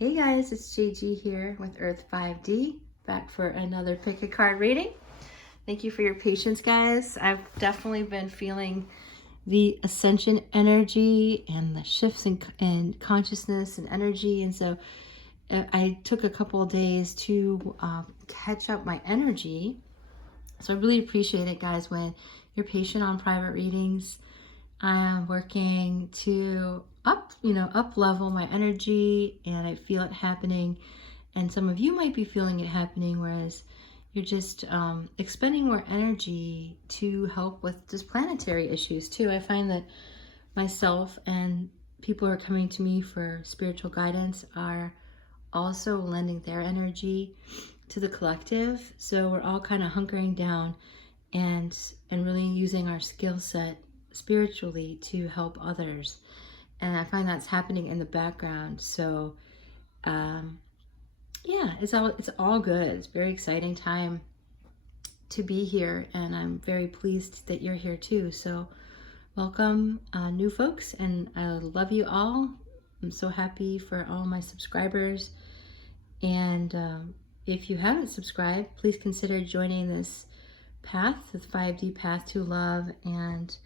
Hey guys, it's JG here with Earth 5D, back for another pick a card reading. Thank you for your patience, guys. I've definitely been feeling the ascension energy and the shifts in consciousness and energy, and so I took a couple of days to catch up my energy. So I really appreciate it, guys, when you're patient on private readings. I am working to up level my energy, and I feel it happening. And some of you might be feeling it happening, whereas you're just expending more energy to help with just planetary issues too. I find that myself and people who are coming to me for spiritual guidance are also lending their energy to the collective. So we're all kind of hunkering down and really using our skill set spiritually to help others. And I find that's happening in the background. So yeah, it's all good. It's a very exciting time to be here, and I'm very pleased that you're here too. So welcome, new folks, and I love you all. I'm so happy for all my subscribers. And if you haven't subscribed, please consider joining this path, this 5D path to love, and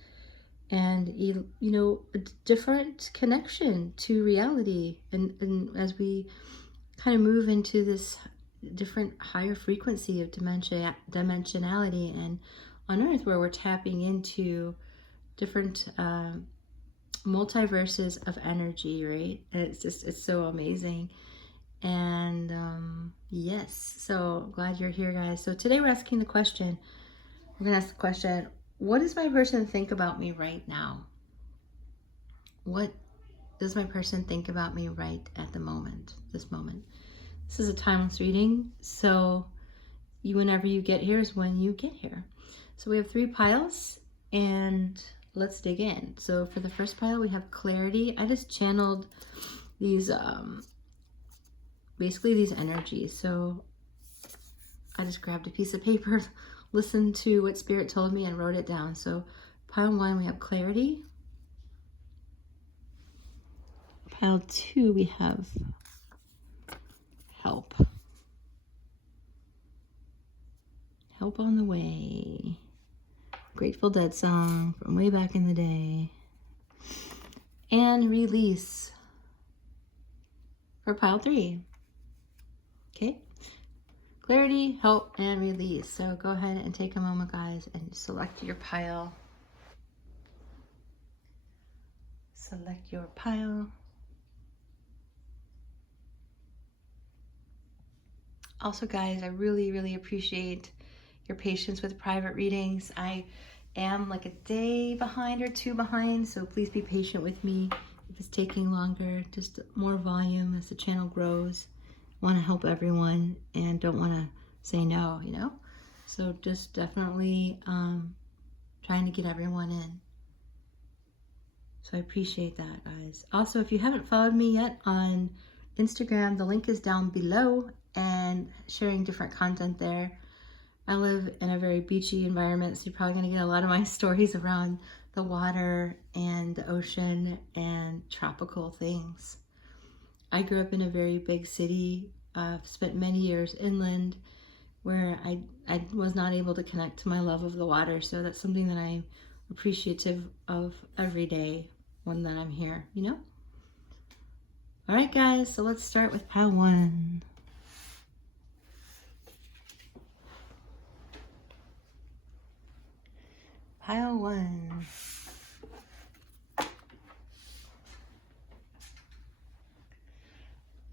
a different connection to reality. And as we kind of move into this different higher frequency of dimensionality and on Earth, where we're tapping into different multiverses of energy, right? And it's so amazing. And yes, so glad you're here, guys. So today we're asking the question, we're gonna ask the question, what does my person think about me right now? What does my person think about me right at the moment, this moment? This is a timeless reading, so whenever you get here is when you get here. So we have 3 piles, and let's dig in. So for the first pile, we have clarity. I just channeled these, basically these energies. So I just grabbed a piece of paper, listened to what Spirit told me, and wrote it down. So pile 1, we have clarity. Pile 2, we have help. Help on the way. Grateful Dead song from way back in the day. And release for pile 3. Okay. Clarity, help, and release. So go ahead and take a moment, guys, and select your pile. Select your pile. Also, guys, I really, really appreciate your patience with private readings. I am like a day behind or 2 behind, so please be patient with me if it's taking longer. Just more volume as the channel grows. Want to help everyone and don't want to say no, So just definitely trying to get everyone in. So I appreciate that, guys. Also, if you haven't followed me yet on Instagram, the link is down below, and sharing different content there. I live in a very beachy environment, so you're probably going to get a lot of my stories around the water and the ocean and tropical things. I grew up in a very big city. I've spent many years inland where I was not able to connect to my love of the water, so that's something that I'm appreciative of every day when that I'm here, All right, guys, so let's start with pile 1. Pile 1.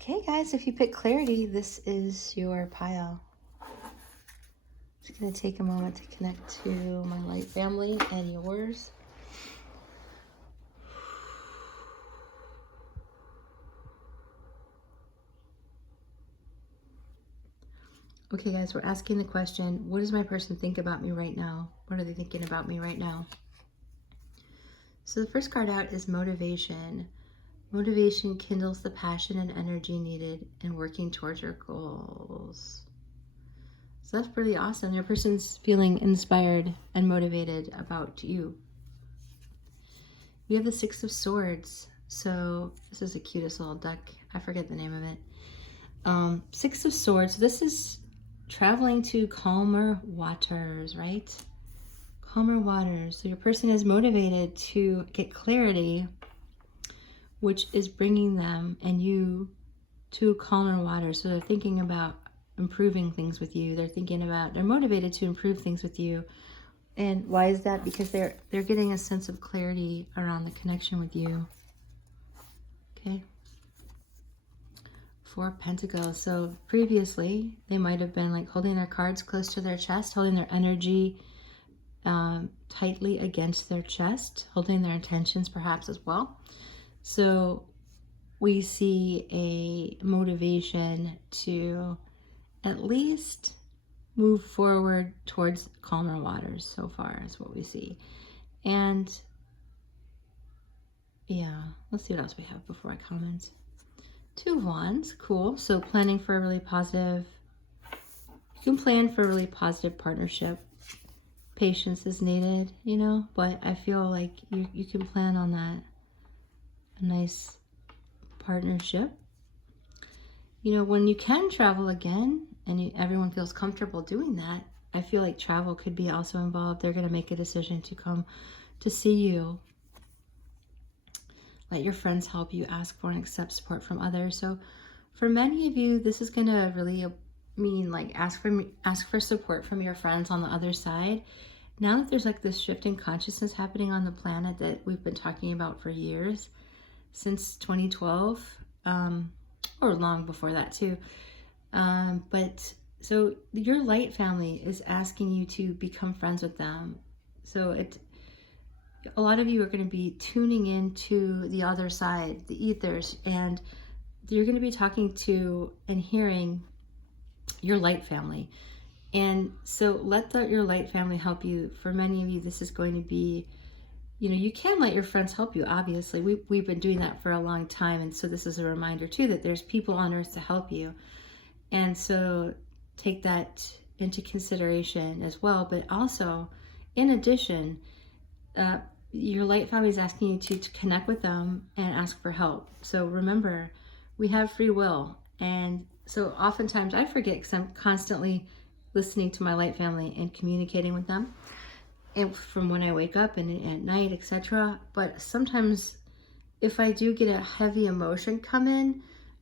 Okay, guys, if you pick clarity, this is your pile. Just going to take a moment to connect to my light family and yours. Okay, guys, we're asking the question, what does my person think about me right now? What are they thinking about me right now? So the first card out is motivation. Motivation kindles the passion and energy needed in working towards your goals. So that's pretty awesome. Your person's feeling inspired and motivated about you. We have the 6 of Swords. So this is the cutest little duck. I forget the name of it. Six of Swords. This is traveling to calmer waters, right? Calmer waters. So your person is motivated to get clarity, which is bringing them and you to calmer waters. So they're thinking about improving things with you. They're motivated to improve things with you. And why is that? Because they're getting a sense of clarity around the connection with you. Okay. Four of Pentacles. So previously, they might have been like holding their cards close to their chest, holding their energy tightly against their chest, holding their intentions perhaps as well. So we see a motivation to at least move forward towards calmer waters so far is what we see. And yeah, let's see what else we have before I comment. Two of Wands, cool. So planning for a really positive, you can plan for a really positive partnership. Patience is needed, you know, but I feel like you can plan on that. A nice partnership. You know, when you can travel again and everyone feels comfortable doing that, I feel like travel could be also involved. They're going to make a decision to come to see you. Let your friends help you, ask for and accept support from others. So for many of you, this is going to really mean like ask for support from your friends on the other side. Now that there's like this shift in consciousness happening on the planet that we've been talking about for years, since 2012, or long before that too. But so your light family is asking you to become friends with them. So a lot of you are going to be tuning into the other side, the ethers, and you're going to be talking to and hearing your light family. And so let your light family help you. For many of you, this is going to be, you know, you can let your friends help you, obviously. We've been doing that for a long time. And so this is a reminder too, that there's people on earth to help you. And so take that into consideration as well. But also, in addition, your light family is asking you to connect with them and ask for help. So remember, we have free will. And so oftentimes I forget because I'm constantly listening to my light family and communicating with them, and from when I wake up and at night, etc. But sometimes if I do get a heavy emotion come in,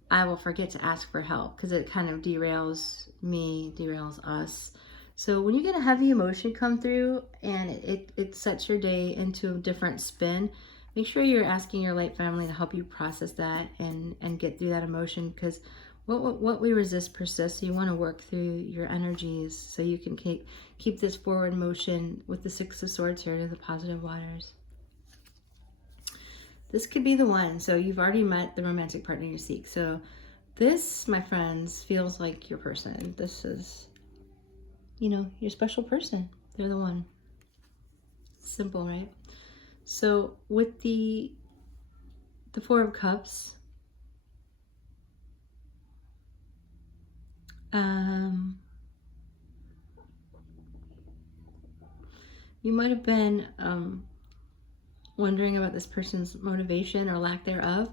I will forget to ask for help because it kind of derails me, derails us. So when you get a heavy emotion come through and it sets your day into a different spin, make sure you're asking your light family to help you process that and get through that emotion, because what we resist persists. So you want to work through your energies so you can keep this forward motion with the Six of Swords here to the positive waters. This could be the one. So you've already met the romantic partner you seek. So this, my friends, feels like your person. This is, you know, your special person. They're the one. Simple, right? So with the Four of Cups, you might have been wondering about this person's motivation or lack thereof,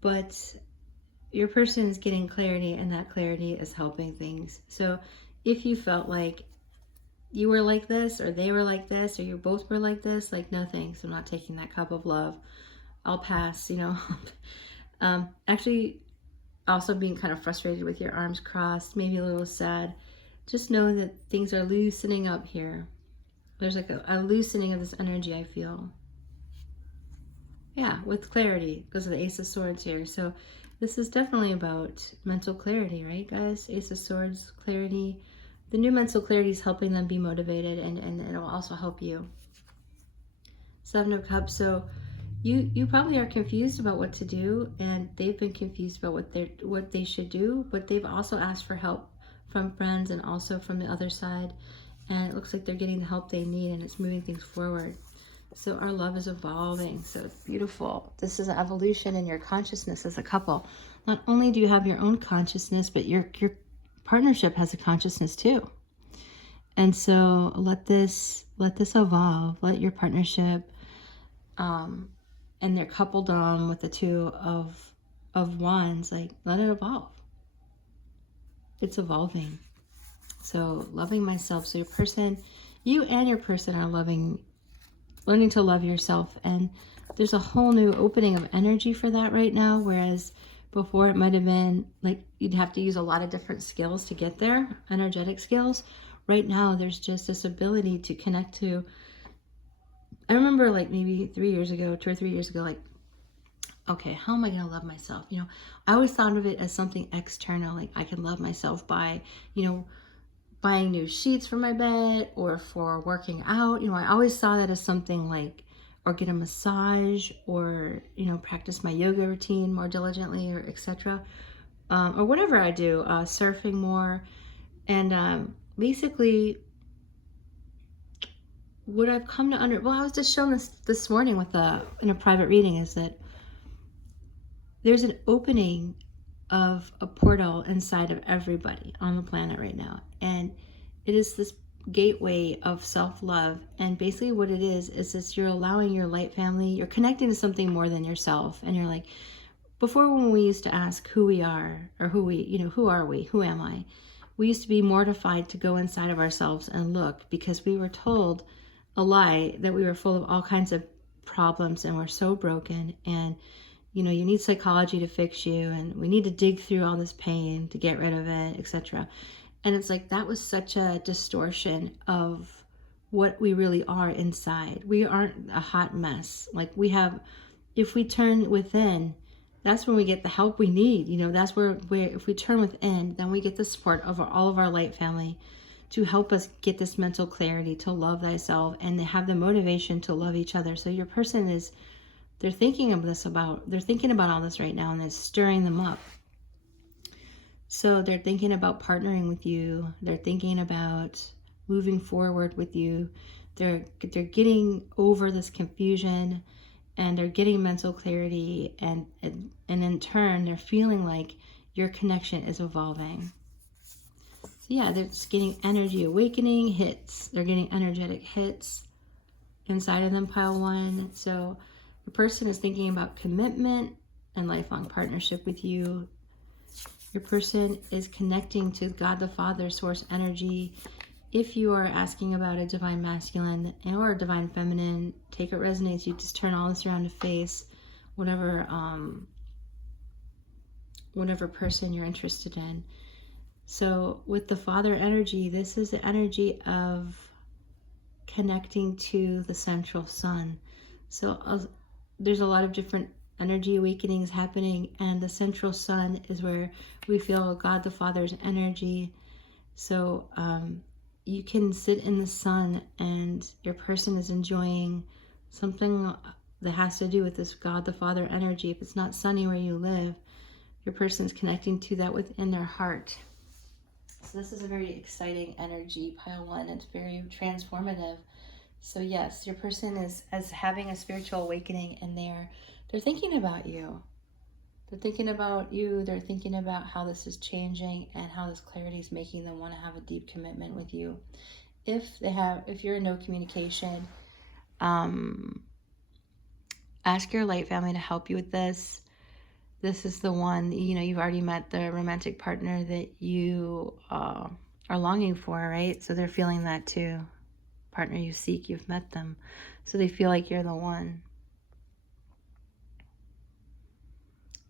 but your person is getting clarity, and that clarity is helping things. So if you felt like you were like this, or they were like this, or you both were like this, like, no thanks, I'm not taking that cup of love, I'll pass, you know. Actually, also being kind of frustrated with your arms crossed, maybe a little sad, just know that things are loosening up here. There's like a loosening of this energy, I feel. Yeah, with clarity, because of the Ace of Swords here. So this is definitely about mental clarity, right, guys? Ace of Swords, clarity. The new mental clarity is helping them be motivated, and it will also help you. Seven of Cups. So you probably are confused about what to do, and they've been confused about what they should do, but they've also asked for help from friends and also from the other side, and it looks like they're getting the help they need, and it's moving things forward. So our love is evolving, so it's beautiful. This is an evolution in your consciousness as a couple. Not only do you have your own consciousness, but your partnership has a consciousness too. And so let this evolve. Let your partnership and they're coupled on with the Two of Wands, like, let it evolve. It's evolving. So loving myself. So you and your person are learning to love yourself. And there's a whole new opening of energy for that right now. Whereas before it might have been like you'd have to use a lot of different skills to get there, energetic skills. Right now, there's just this ability to connect to. I remember like maybe 2 or 3 years ago, like, okay, how am I going to love myself? You know, I always thought of it as something external. Like I can love myself by, you know, buying new sheets for my bed or for working out. You know, I always saw that as something like, or get a massage or, you know, practice my yoga routine more diligently or etc. Or whatever I do, surfing more. And basically what I've come to I was just shown this morning in a private reading, is that there's an opening of a portal inside of everybody on the planet right now. And it is this gateway of self-love. And basically what it is this: you're allowing your light family, you're connecting to something more than yourself. And you're like, before, when we used to ask who we are, or who are we, who am I? We used to be mortified to go inside of ourselves and look, because we were told a lie that we were full of all kinds of problems and we're so broken. And you know, you need psychology to fix you, and we need to dig through all this pain to get rid of it, etc. And it's like, that was such a distortion of what we really are inside. We aren't a hot mess. Like if we turn within, that's when we get the help we need. You know, that's where if we turn within, then we get the support of all of our light family to help us get this mental clarity to love thyself and to have the motivation to love each other. So your person they're thinking about all this right now, and it's stirring them up. So they're thinking about partnering with you. They're thinking about moving forward with you. They're getting over this confusion, and they're getting mental clarity, and in turn, they're feeling like your connection is evolving. So yeah, they're just getting energy awakening hits. They're getting energetic hits inside of them, pile one. So the person is thinking about commitment and lifelong partnership with you. Your person is connecting to God the Father, source energy. If you are asking about a divine masculine or a divine feminine, take what resonates. You just turn all this around to face whatever person you're interested in. So with the Father energy, this is the energy of connecting to the central sun. So there's a lot of different energy awakenings happening, and the central sun is where we feel God the Father's energy. So you can sit in the sun, and your person is enjoying something that has to do with this God the Father energy. If it's not sunny where you live, your person's connecting to that within their heart. So this is a very exciting energy, pile one. It's very transformative. So yes, your person is having a spiritual awakening, and they're thinking about you. They're thinking about you. They're thinking about how this is changing and how this clarity is making them want to have a deep commitment with you. If you're in no communication, ask your light family to help you with this. This is the one, you've already met the romantic partner that you are longing for, right? So they're feeling that too. Partner you seek, you've met them. So they feel like you're the one.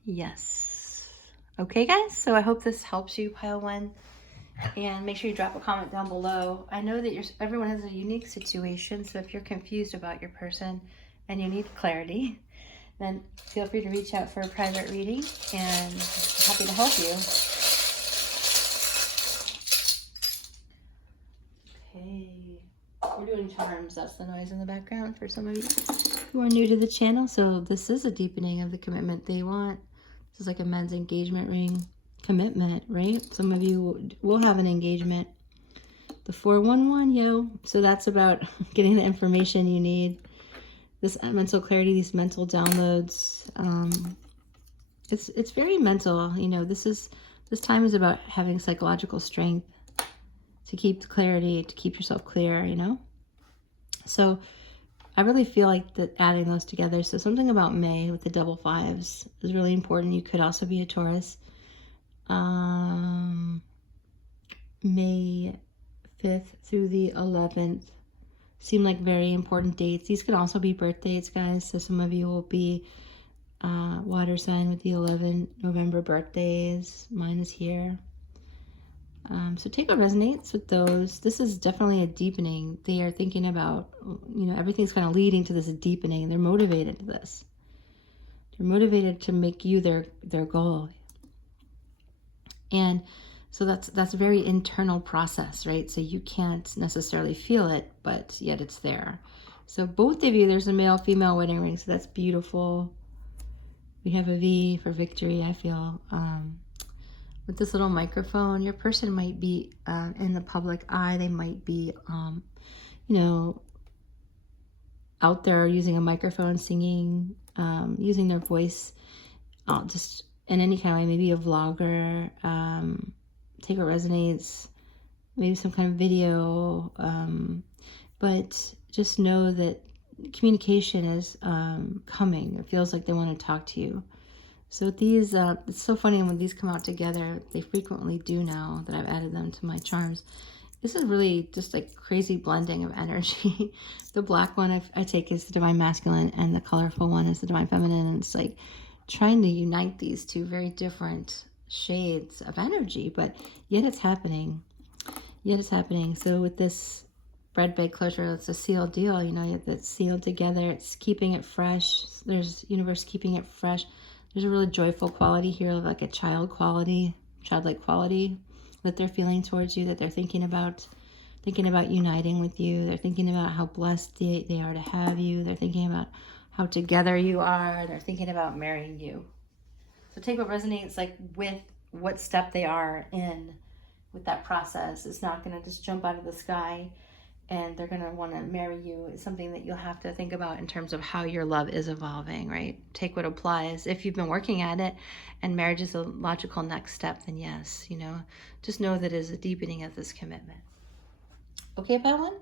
Yes. Okay, guys. So I hope this helps you, pile one. And make sure you drop a comment down below. I know that everyone has a unique situation. So if you're confused about your person and you need clarity, then feel free to reach out for a private reading, and I'm happy to help you. Okay. We're doing charms. That's the noise in the background for some of you who are new to the channel. So this is a deepening of the commitment they want. This is like a men's engagement ring commitment, right? Some of you will have an engagement. The 411, yo. So that's about getting the information you need. This mental clarity, these mental downloads. It's very mental. This time is about having psychological strength to keep the clarity, to keep yourself clear, So I really feel like that adding those together. So something about May with the double fives is really important. You could also be a Taurus. May 5th through the 11th seem like very important dates. These can also be birth dates, guys. So some of you will be water sign with the 11 November birthdays. Mine is here. So take what resonates with those. This is definitely a deepening. They are thinking about, everything's kind of leading to this deepening. They're motivated to this. They're motivated to make you their goal. And so that's a very internal process, right? So you can't necessarily feel it, but yet it's there. So both of you, there's a male-female wedding ring, so that's beautiful. We have a V for victory, I feel. With this little microphone, your person might be in the public eye. They might be, out there using a microphone, singing, using their voice, just in any kind of way. Maybe a vlogger, take what resonates, maybe some kind of video. But just know that communication is coming. It feels like they want to talk to you. So these, it's so funny when these come out together. They frequently do now that I've added them to my charms. This is really just like crazy blending of energy. The black one I take is the Divine Masculine, and the colorful one is the Divine Feminine. And it's like trying to unite these two very different shades of energy, but yet it's happening. So with this bread bag closure, it's a sealed deal. That's sealed together. It's keeping it fresh. There's universe keeping it fresh. There's a really joyful quality here, like a childlike quality that they're feeling towards you, that they're thinking about uniting with you. They're thinking about how blessed they are to have you. They're thinking about how together you are. They're thinking about marrying you. So take what resonates, like with what step they are in with that process. It's not going to just jump out of the sky and they're going to want to marry you. It's something that you'll have to think about in terms of how your love is evolving, right? Take what applies. If you've been working at it and marriage is a logical next step, then yes, just know that it is a deepening of this commitment. Okay, pile one?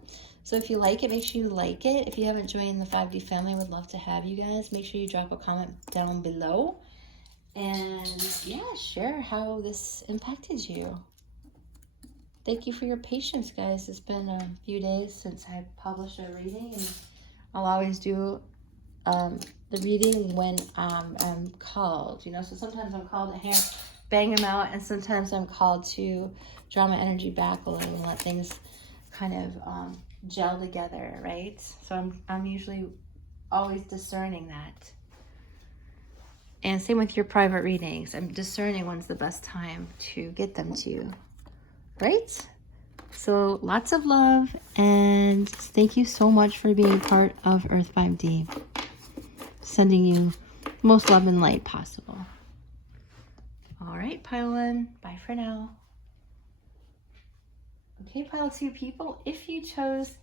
So if you like it, make sure you like it. If you haven't joined the 5D family, I would love to have you guys. Make sure you drop a comment down below. And yeah, share how this impacted you. Thank you for your patience, guys. It's been a few days since I published a reading, and I'll always do the reading when I'm called, So sometimes I'm called to bang them out, and sometimes I'm called to draw my energy back a little and let things kind of gel together, right? So I'm usually always discerning that. And same with your private readings. I'm discerning when's the best time to get them to you. Right? So lots of love, and thank you so much for being part of Earth 5D. Sending you most love and light possible. All right, pile one, bye for now. Okay, pile two people, if you chose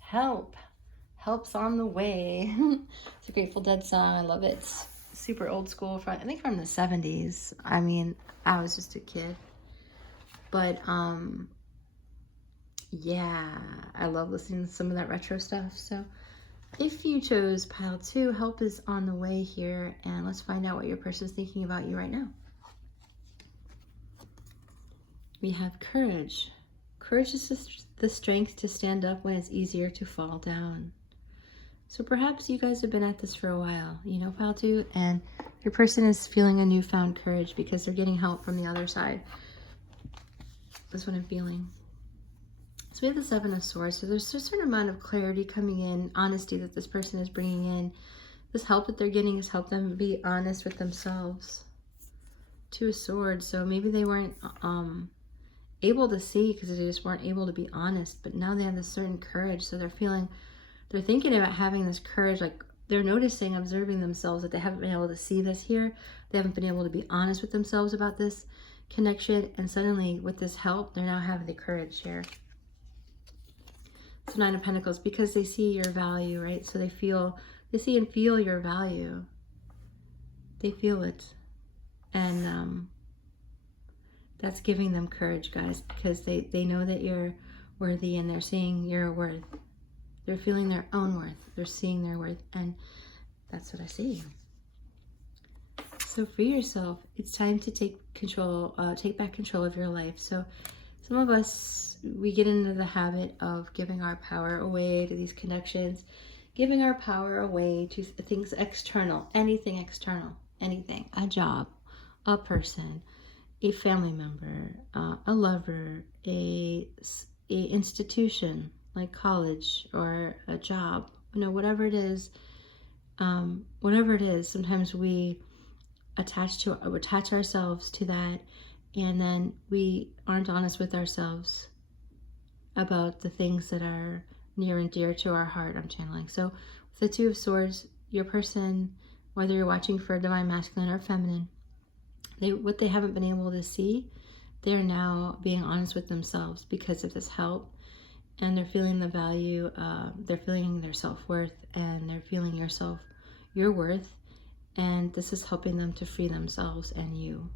help's on the way. It's a Grateful Dead song. I love it. It's super old school, I think from the 70s. I mean, I was just a kid. But, yeah, I love listening to some of that retro stuff. So if you chose pile two, help is on the way here. And let's find out what your person is thinking about you right now. We have courage. Courage is the strength to stand up when it's easier to fall down. So perhaps you guys have been at this for a while, pile two, and your person is feeling a newfound courage because they're getting help from the other side. That's what I'm feeling. So we have the Seven of Swords. So there's a certain amount of clarity coming in, honesty that this person is bringing in. This help that they're getting is help them be honest with themselves. Two of Swords. So maybe they weren't able to see because they just weren't able to be honest. But now they have this certain courage. So they're thinking about having this courage. Like they're noticing, observing themselves that they haven't been able to see this here. They haven't been able to be honest with themselves about this connection, and suddenly with this help they're now having the courage here. So Nine of Pentacles, because they see your value, right? So they see and feel your value. They feel it, and that's giving them courage, guys, because they know that you're worthy, and they're seeing your worth. They're feeling their own worth. They're seeing their worth. And that's what I see. So free yourself. It's time to take back control of your life. So some of us, we get into the habit of giving our power away to these connections, giving our power away to things external, anything external, anything, a job, a person, a family member, a lover, a institution like college or a job, whatever it is, sometimes we attach ourselves to that, and then we aren't honest with ourselves about the things that are near and dear to our heart. I'm channeling. So with the Two of Swords, your person, whether you're watching for divine masculine or feminine, what they haven't been able to see, they're now being honest with themselves because of this help, and they're feeling the value, they're feeling their self-worth, and they're feeling your worth, and this is helping them to free themselves and you.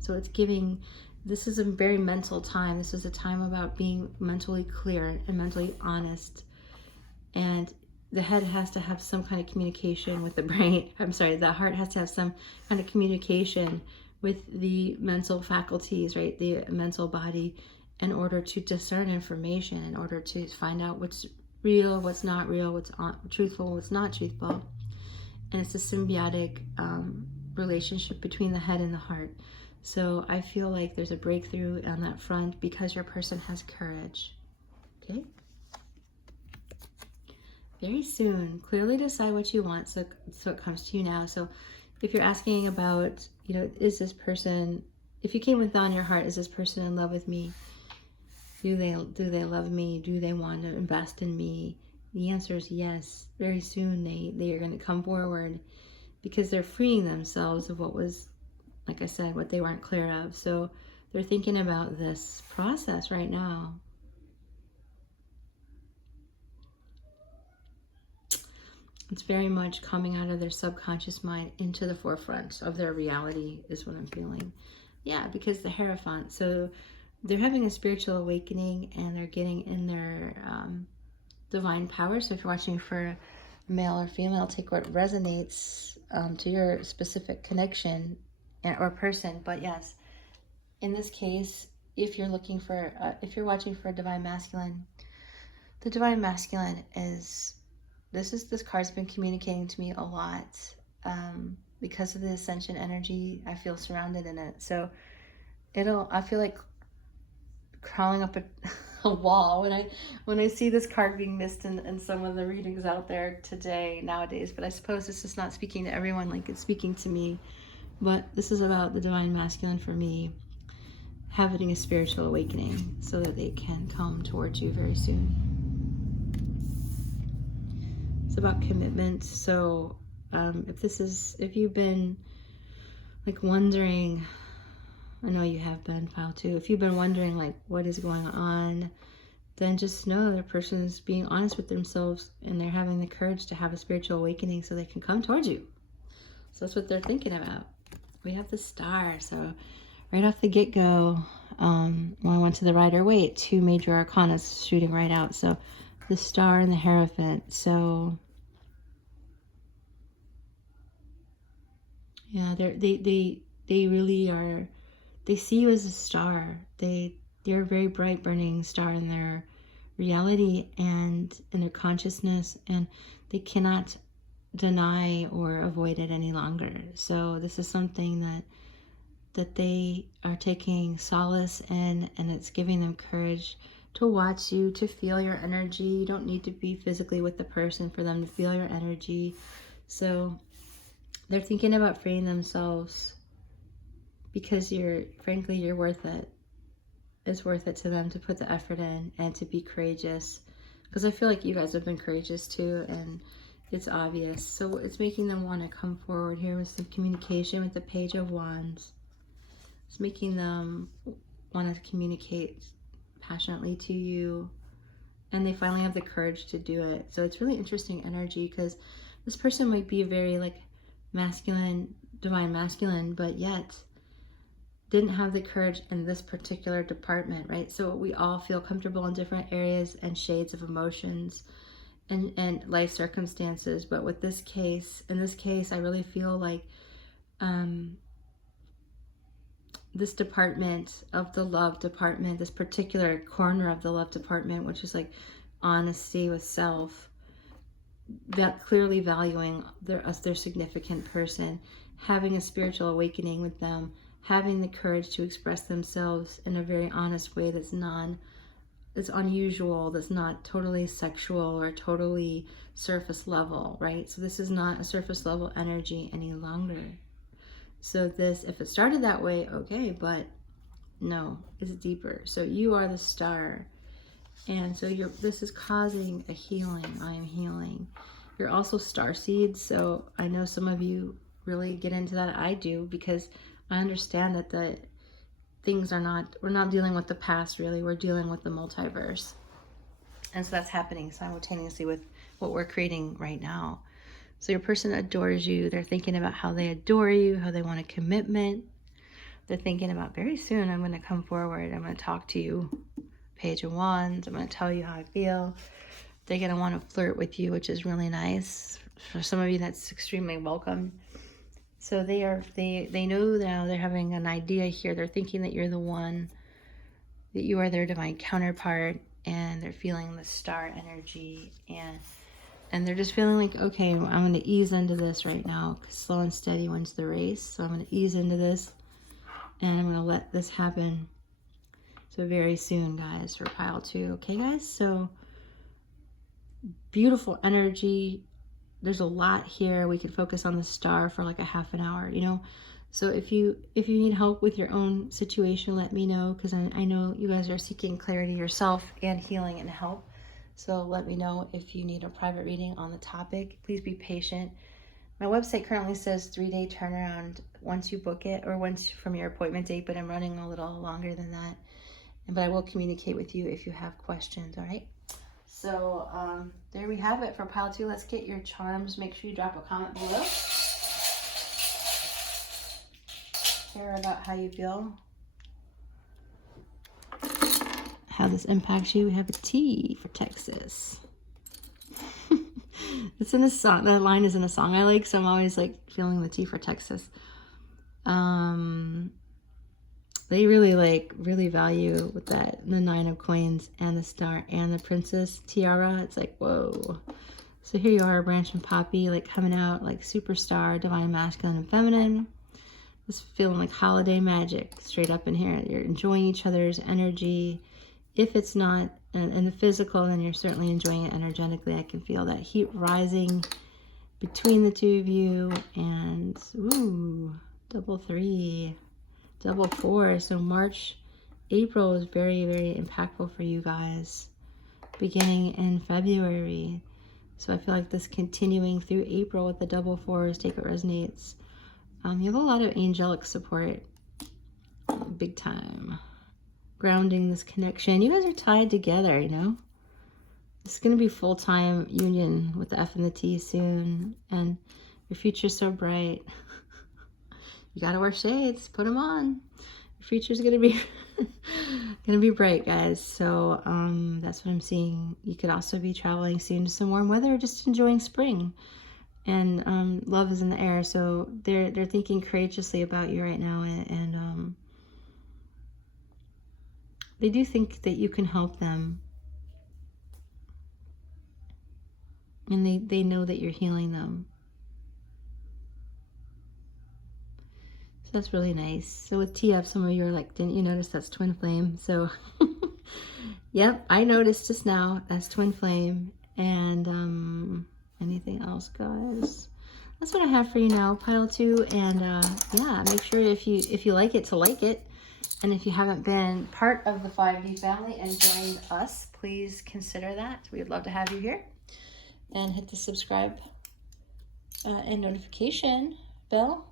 So this is a very mental time. This is a time about being mentally clear and mentally honest, and the head has to have some kind of communication with the brain. The heart has to have some kind of communication with the mental faculties, right? The mental body, in order to discern information, in order to find out what's real, what's not real, what's truthful, what's not truthful. And it's a symbiotic relationship between the head and the heart. So I feel like there's a breakthrough on that front because your person has courage. Okay? Very soon, clearly decide what you want so it comes to you now. So if you're asking about, is this person, if you came with on your heart, is this person in love with me? Do they love me? Do they want to invest in me? The answer is yes. Very soon they are going to come forward because they're freeing themselves of what was, like I said, what they weren't clear of. So they're thinking about this process right now. It's very much coming out of their subconscious mind into the forefront of their reality is what I'm feeling. Yeah, because the Hierophant. So they're having a spiritual awakening and they're getting in their divine power. So if you're watching for male or female, take what resonates to your specific connection or person. But yes, in this case, if you're looking for, if you're watching for a divine masculine, the divine masculine is, this card's been communicating to me a lot because of the ascension energy. I feel surrounded in it. So I feel like crawling up a wall when I see this card being missed in some of the readings out there nowadays. But I suppose this is not speaking to everyone like it's speaking to me. But this is about the divine masculine for me having a spiritual awakening so that they can come towards you very soon. It's about commitment. So if you've been like wondering, I know you have been, Pile, too. If you've been wondering like what is going on, then just know that person is being honest with themselves and they're having the courage to have a spiritual awakening so they can come towards you. So that's what they're thinking about. We have the Star. So right off the get-go, when I went to the Rider-Waite, 2 major arcana shooting right out. So the Star and the Hierophant. So yeah, they really are. They see you as a star. They're a very bright burning star in their reality and in their consciousness, and they cannot deny or avoid it any longer. So this is something that they are taking solace in, and it's giving them courage to watch you, to feel your energy. You don't need to be physically with the person for them to feel your energy. So they're thinking about freeing themselves because you're worth it. It's worth it to them to put the effort in and to be courageous. Because I feel like you guys have been courageous too, and it's obvious. So it's making them want to come forward here with some communication with the Page of Wands. It's making them want to communicate passionately to you, and they finally have the courage to do it. So it's really interesting energy because this person might be very like masculine, divine masculine, but yet didn't have the courage in this particular department, right? So we all feel comfortable in different areas and shades of emotions and life circumstances. But with this case, in this case, I really feel like this department of the love department, this particular corner of the love department, which is like honesty with self, that clearly valuing their significant person, having a spiritual awakening with them, having the courage to express themselves in a very honest way that's unusual, that's not totally sexual or totally surface level, right? So this is not a surface level energy any longer. So this, if it started that way, okay, but no, it's deeper. So you are the star. And so this is causing a healing. I am healing. You're also star seeds. So I know some of you really get into that. I do, because I understand that we're not dealing with the past really. We're dealing with the multiverse. And so that's happening simultaneously with what we're creating right now. So your person adores you. They're thinking about how they adore you, how they want a commitment. They're thinking about, very soon I'm going to come forward. I'm going to talk to you. Page of Wands. I'm going to tell you how I feel. They're going to want to flirt with you, which is really nice. For some of you, that's extremely welcome. So they know now, they're having an idea here. They're thinking that you're the one, that you are their divine counterpart, and they're feeling the star energy, and they're just feeling like, okay, I'm going to ease into this right now, because slow and steady wins the race. So I'm going to ease into this, and I'm going to let this happen. So very soon, guys, for pile 2. Okay, guys? So beautiful energy. There's a lot here. We could focus on the star for like a half an hour, you know? So if you need help with your own situation, let me know, because I know you guys are seeking clarity yourself and healing and help. So let me know if you need a private reading on the topic. Please be patient. My website currently says 3-day turnaround once you book it, or once from your appointment date, but I'm running a little longer than that. But I will communicate with you if you have questions, all right? So there we have it for pile 2. Let's get your charms. Make sure you drop a comment below. Share about how you feel, how this impacts you. We have a T for Texas. It's in a song. That line is in a song I like, so I'm always like feeling the T for Texas. They really value with that, the 9 of coins and the star and the princess tiara. It's like, whoa. So here you are, branch and poppy, like coming out like superstar, divine masculine and feminine. Just feeling like holiday magic straight up in here. You're enjoying each other's energy. If it's not in the physical, then you're certainly enjoying it energetically. I can feel that heat rising between the two of you. And ooh, double 3. Double 4. So March, April is very, very impactful for you guys. Beginning in February. So I feel like this continuing through April with the double 4s, take what resonates. You have a lot of angelic support. Big time. Grounding this connection. You guys are tied together, you know? It's going to be full-time union with the F and the T soon. And your future's so bright. You gotta wear shades, put them on. Your future's gonna be bright, guys. So that's what I'm seeing. You could also be traveling soon to some warm weather, or just enjoying spring. And love is in the air, so they're thinking courageously about you right now, and they do think that you can help them, and they know that you're healing them. That's really nice. So with TF, some of you are like, didn't you notice that's twin flame? So yep, I noticed just now that's twin flame. And anything else, guys? That's what I have for you now, pile 2. And yeah, make sure if you like it to like it. And if you haven't been part of the 5D family and joined us, please consider that. We'd love to have you here. And hit the subscribe and notification bell.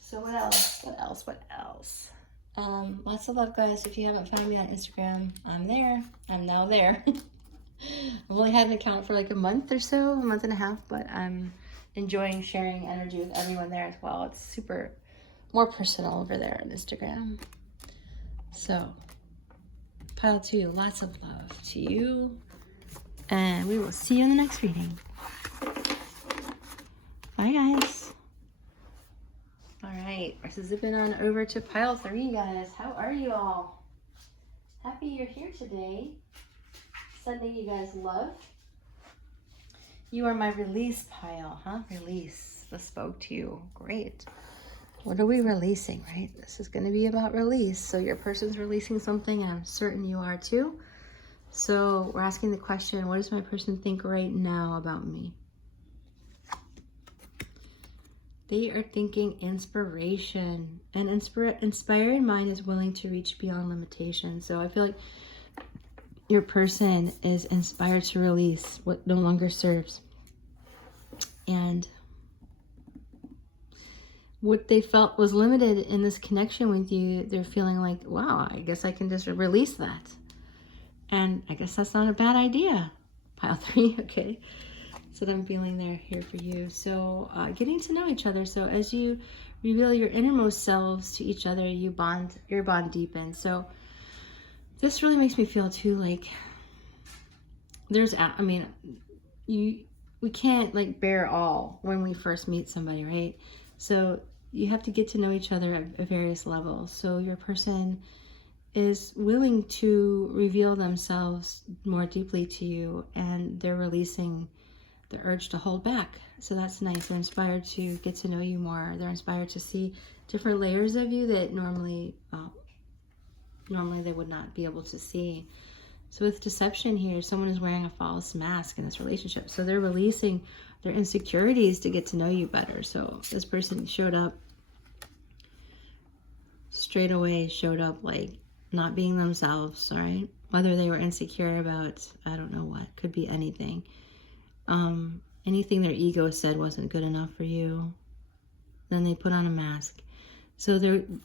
So what else? Lots of love, guys. If you haven't found me on Instagram, I'm there. I'm now there. I've only had an account for like a month or so, a month and a half, but I'm enjoying sharing energy with everyone there as well. It's super more personal over there on Instagram. So, pile 2, lots of love to you. And we will see you in the next reading. Bye, guys. All right, we're zipping on over to pile 3, guys. How are you all? Happy you're here today. Sending you guys love. You are my release pile, huh? Release. This spoke to you. Great. What are we releasing, right? This is going to be about release. So your person's releasing something, and I'm certain you are too. So we're asking the question, what does my person think right now about me? They are thinking inspiration. An inspired mind is willing to reach beyond limitations. So I feel like your person is inspired to release what no longer serves. And what they felt was limited in this connection with you, they're feeling like, wow, I guess I can just release that. And I guess that's not a bad idea. Pile 3, okay. So I'm feeling there here for you. So getting to know each other. So as you reveal your innermost selves to each other, your bond deepens. So this really makes me feel too like we can't like bear all when we first meet somebody, right? So you have to get to know each other at various levels. So your person is willing to reveal themselves more deeply to you, and they're releasing the urge to hold back. So that's nice. They're inspired to get to know you more. They're inspired to see different layers of you that normally they would not be able to see. So with deception here, someone is wearing a false mask in this relationship. So they're releasing their insecurities to get to know you better. So this person showed up like not being themselves, all right? Whether they were insecure about, I don't know what, could be anything. Anything their ego said wasn't good enough for you. Then they put on a mask. So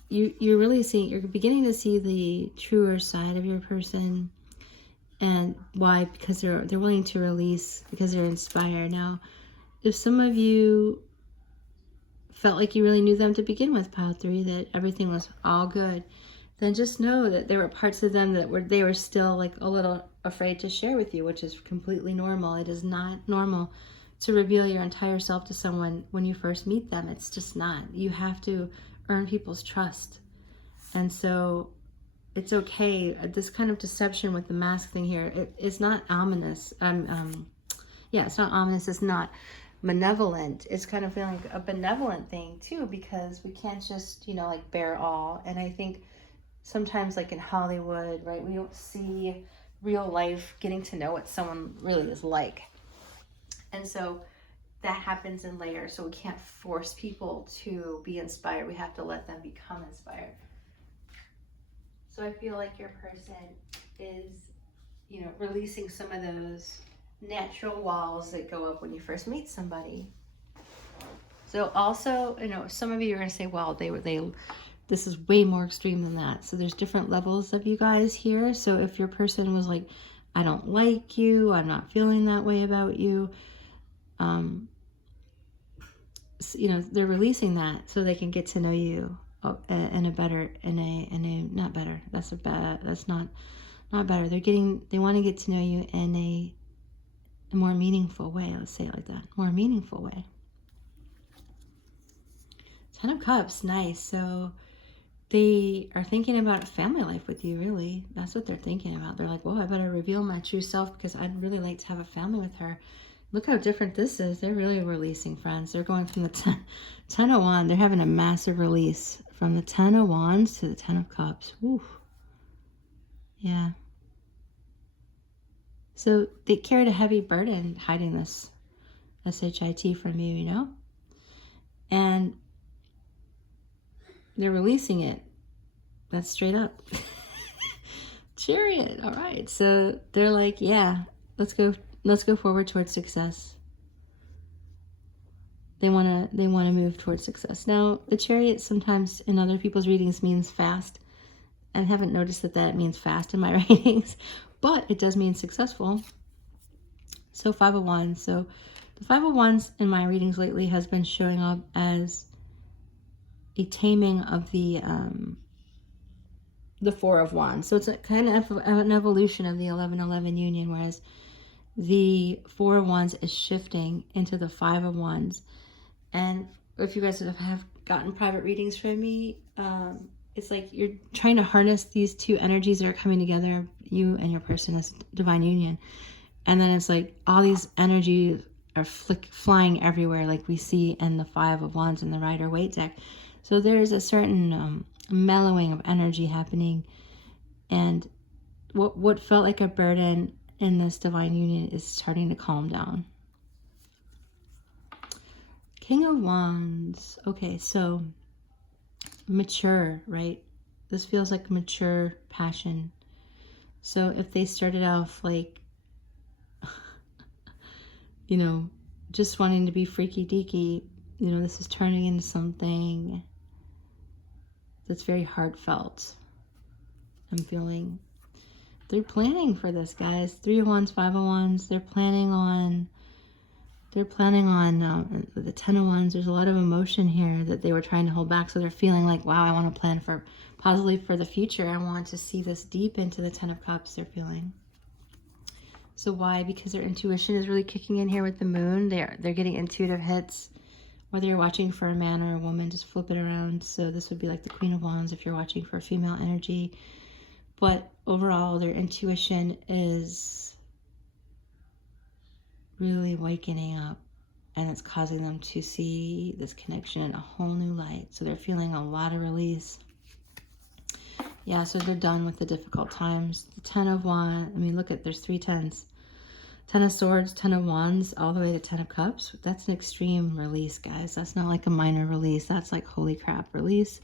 you're beginning to see the truer side of your person. And why? Because they're willing to release, because they're inspired. Now, if some of you felt like you really knew them to begin with, pile 3, that everything was all good, then just know that there were parts of them that they were still like a little afraid to share with you, which is completely normal. It is not normal to reveal your entire self to someone when you first meet them. It's just not. You have to earn people's trust. And so it's okay. This kind of deception with the mask thing here, it's not ominous. It's not ominous. It's not malevolent. It's kind of feeling like a benevolent thing too, because we can't just, like bear all. And I think sometimes like in Hollywood, right, we don't see real life getting to know what someone really is like. And so that happens in layers. So we can't force people to be inspired. We have to let them become inspired. So I feel like your person is, releasing some of those natural walls that go up when you first meet somebody. So also, some of you are going to say, well, this is way more extreme than that. So there's different levels of you guys here. So if your person was like, I don't like you, I'm not feeling that way about you, they're releasing that so they can get to know you not better. They want to get to know you in a more meaningful way. Let's say it like that. More meaningful way. 10 of Cups, nice. So they are thinking about family life with you, really. That's what they're thinking about. They're like, whoa, I better reveal my true self because I'd really like to have a family with her. Look how different this is. They're really releasing, friends. They're going from the 10 of Wands. They're having a massive release from the 10 of Wands to the 10 of Cups. Woo. Yeah. So they carried a heavy burden hiding this SHIT from you, And they're releasing it. That's straight up. Chariot. All right. So they're like, yeah, let's go forward towards success. They want to move towards success. Now, the Chariot sometimes in other people's readings means fast. I haven't noticed that means fast in my readings, but it does mean successful. So 5 of Wands. So the 5 of Wands in my readings lately has been showing up as a taming of the Four of Wands. So it's a kind of an evolution of the 11-11 union, whereas the Four of Wands is shifting into the Five of Wands. And if you guys have gotten private readings from me, it's like you're trying to harness these two energies that are coming together, you and your person, as divine union. And then it's like all these energies are flying everywhere, like we see in the Five of Wands in the Rider-Waite deck. So there's a certain mellowing of energy happening. And what felt like a burden in this divine union is starting to calm down. King of Wands. Okay, so mature, right? This feels like mature passion. So if they started off like, you know, just wanting to be freaky deaky, you know, this is turning into something that's very heartfelt. I'm feeling they're planning for this, guys. 3 of Wands, 5 of Wands. They're planning on the 10 of Wands. There's a lot of emotion here that they were trying to hold back. So they're feeling like, wow, I want to plan for positively for the future. I want to see this deep into the 10 of Cups. They're feeling. So why? Because their intuition is really kicking in here with the moon. They're getting intuitive hits. Whether you're watching for a man or a woman, just flip it around. So this would be like the Queen of Wands if you're watching for a female energy. But overall, their intuition is really wakening up, and it's causing them to see this connection in a whole new light. So they're feeling a lot of release. Yeah, so they're done with the difficult times. The 10 of Wands, I mean, look at, there's 3 10s. 10 of Swords, 10 of Wands, all the way to 10 of Cups. That's an extreme release, guys. That's not like a minor release. That's like, holy crap, release.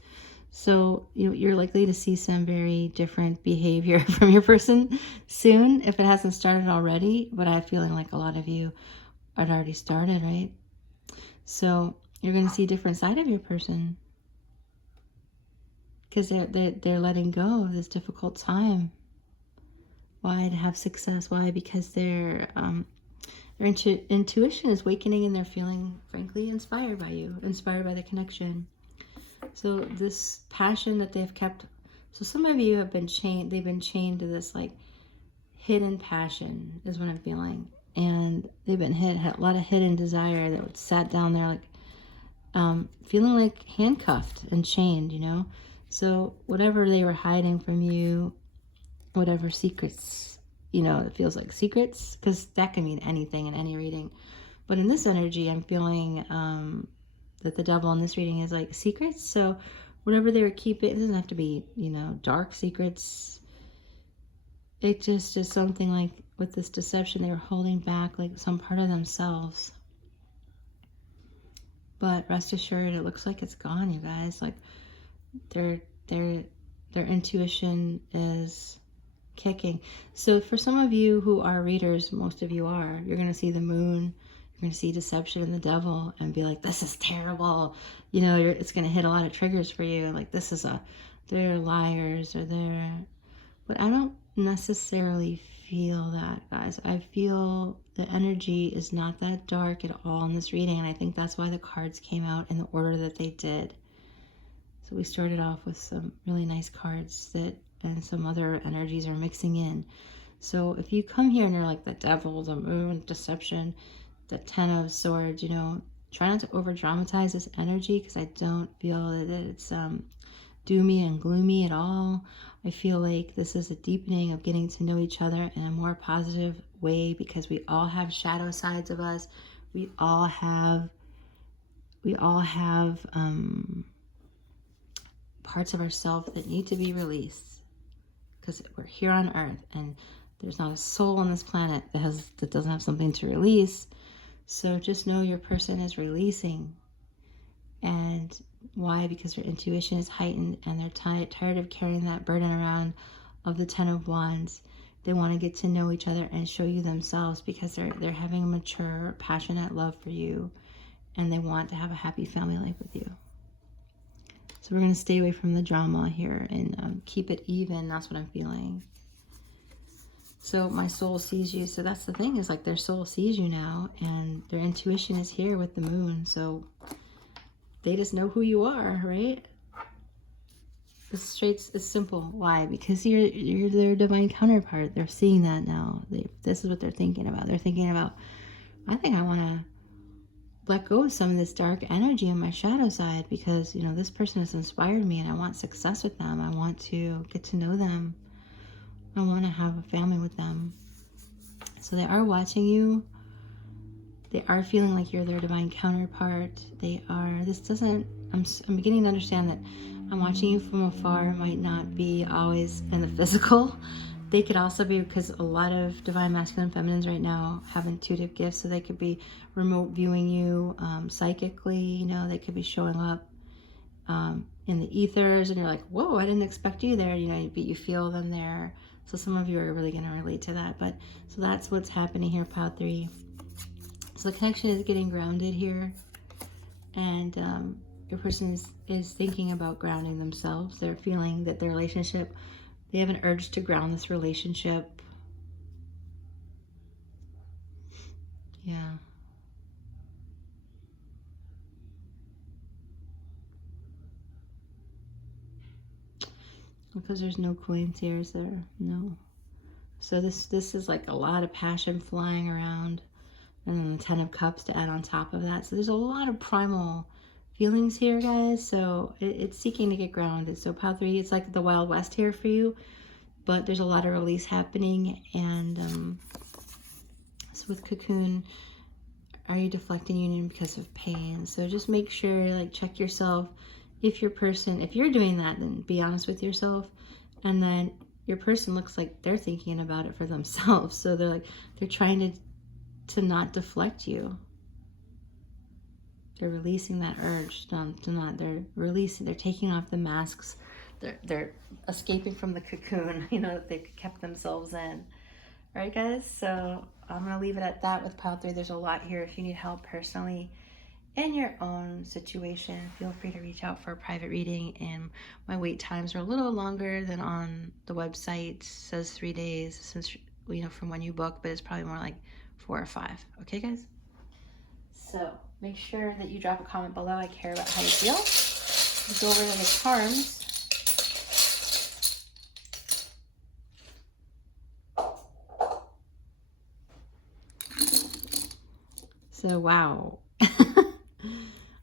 So you're likely to see some very different behavior from your person soon, if it hasn't started already. But I'm feeling like a lot of you had already started, right? So you're going to see a different side of your person, because they're letting go of this difficult time. Why? To have success. Why? Because their intuition is awakening, and they're feeling, frankly, inspired by you, inspired by the connection. So this passion that they've kept, so some of you have been chained, they've been chained to this like hidden passion is what I'm feeling. And they've been had a lot of hidden desire that would sat down there like feeling like handcuffed and chained, you know. So whatever they were hiding from you, whatever secrets, you know, it feels like secrets, because that can mean anything in any reading. But in this energy, I'm feeling that the devil in this reading is like secrets. So whatever they were keeping, it doesn't have to be, you know, dark secrets. It just is something like with this deception, they were holding back like some part of themselves. But rest assured, it looks like it's gone, you guys. Like their intuition is kicking. So for some of you who are readers, most of you are, you're going to see the moon, you're going to see deception and the devil and be like, this is terrible. You know, it's going to hit a lot of triggers for you. Like they're liars, or but I don't necessarily feel that, guys. I feel the energy is not that dark at all in this reading. And I think that's why the cards came out in the order that they did. So we started off with some really nice cards and some other energies are mixing in. So if you come here and you're like the devil, the moon, deception, the 10 of Swords, you know, try not to over dramatize this energy, because I don't feel that it's doomy and gloomy at all. I feel like this is a deepening of getting to know each other in a more positive way, because we all have shadow sides of us. We all have parts of ourselves that need to be released, because we're here on Earth, and there's not a soul on this planet that doesn't have something to release. So just know your person is releasing. And why? Because their intuition is heightened, and they're tired of carrying that burden around of the 10 of Wands. They want to get to know each other and show you themselves, because they're having a mature, passionate love for you, and they want to have a happy family life with you. So we're going to stay away from the drama here and keep it even. That's what I'm feeling. So my soul sees you. So that's the thing, is like their soul sees you now, and their intuition is here with the moon. So they just know who you are, right? It's simple. Why? Because you're their divine counterpart. They're seeing that now. This is what they're thinking about. They're thinking about, I think I want to let go of some of this dark energy on my shadow side, because, you know, this person has inspired me and I want success with them. I want to get to know them. I want to have a family with them. So they are watching you. They are feeling like you're their divine counterpart. I'm beginning to understand that I'm watching you from afar might not be always in the physical. They could also be, because a lot of divine masculine feminines right now have intuitive gifts, so they could be remote viewing you psychically. You know, they could be showing up in the ethers, and you're like, whoa, I didn't expect you there. You know, but you feel them there. So some of you are really going to relate to that. But so that's what's happening here, Pile 3. So the connection is getting grounded here, and your person is thinking about grounding themselves. They're feeling that their relationship, they have an urge to ground this relationship. Yeah. Because there's no coins here, is there? No. So this is like a lot of passion flying around, and then the 10 of Cups to add on top of that. So there's a lot of primal feelings here, guys. So it's seeking to get grounded. So Pile 3, it's like the Wild West here for you, but there's a lot of release happening. And so with Cocoon, are you deflecting union because of pain? So just make sure, like, check yourself. If you're doing that, then be honest with yourself. And then your person looks like they're thinking about it for themselves. So they're trying to not deflect you. They're releasing that urge they're taking off the masks. They're escaping from the cocoon, you know, that they've kept themselves in. All right, guys, so I'm going to leave it at that with Pile 3. There's a lot here. If you need help personally in your own situation, feel free to reach out for a private reading. And my wait times are a little longer than on the website. It says 3 days since, you know, from when you book, but it's probably more like 4 or 5. Okay, guys? So make sure that you drop a comment below. I care about how you feel. Let's go over to the charms. So, wow.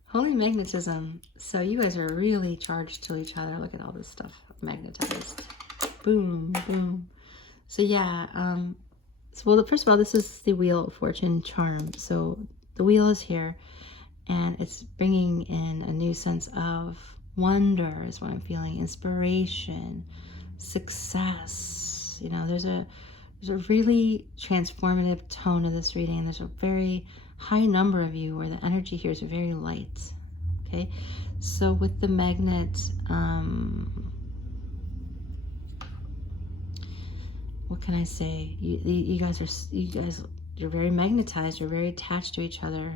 Holy magnetism. So you guys are really charged to each other. Look at all this stuff magnetized. Boom, boom. So yeah, well, first of all, this is the Wheel of Fortune charm. So the wheel is here, and it's bringing in a new sense of wonder is what I'm feeling, inspiration, success. You know, there's a really transformative tone to this reading. There's a very high number of you where the energy here is very light. Okay, so with the magnet, what can I say? You guys, you're very magnetized. You're very attached to each other.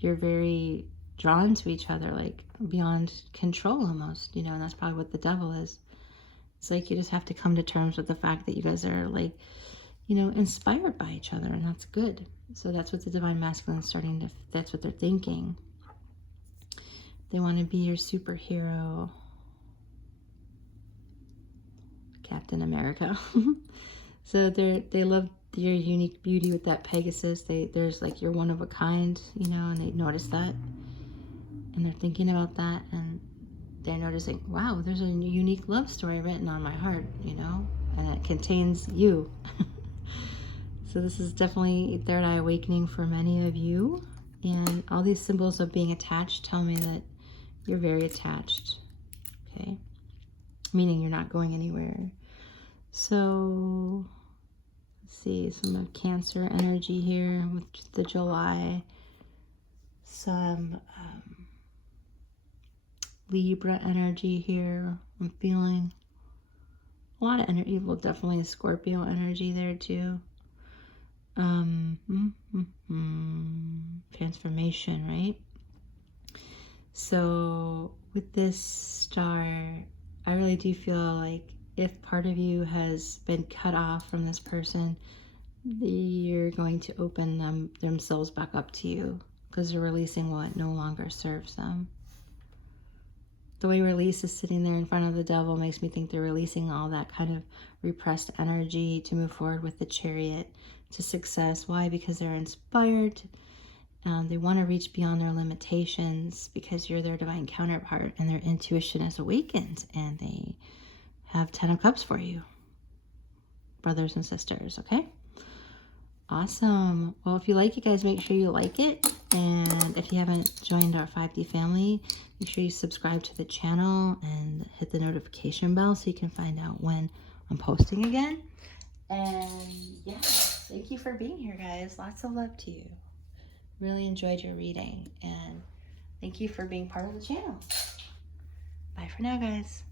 You're very drawn to each other, like beyond control almost, you know, and that's probably what the Devil is. It's like you just have to come to terms with the fact that you guys are, like, you know, inspired by each other, and that's good. So that's what the Divine Masculine is that's what they're thinking. They want to be your superhero, Captain America. So they love your unique beauty with that Pegasus. There's like, you're one of a kind, you know, and they notice that, and they're thinking about that, and they're noticing, wow, there's a unique love story written on my heart, you know, and it contains you. So this is definitely third eye awakening for many of you, and all these symbols of being attached tell me that you're very attached, okay, meaning you're not going anywhere. So let's see, some of Cancer energy here with the July, some Libra energy here. I'm feeling a lot of energy. Well, definitely Scorpio energy there too. Transformation, right? So with this star, I really do feel like if part of you has been cut off from this person, you're going to open themselves back up to you, because they're releasing what no longer serves them. the way release is sitting there in front of the devil makes me think they're releasing all that kind of repressed energy to move forward with the Chariot to success. Why? Because they're inspired. They want to reach beyond their limitations because you're their divine counterpart and their intuition is awakened, and they have 10 of Cups for you, brothers and sisters. Okay, awesome. Well, if you like it, guys, make sure you like it, and if you haven't joined our 5D family, make sure you subscribe to the channel and hit the notification bell so you can find out when I'm posting again. And yeah, thank you for being here, guys. Lots of love to you. Really enjoyed your reading, and thank you for being part of the channel. Bye for now, guys.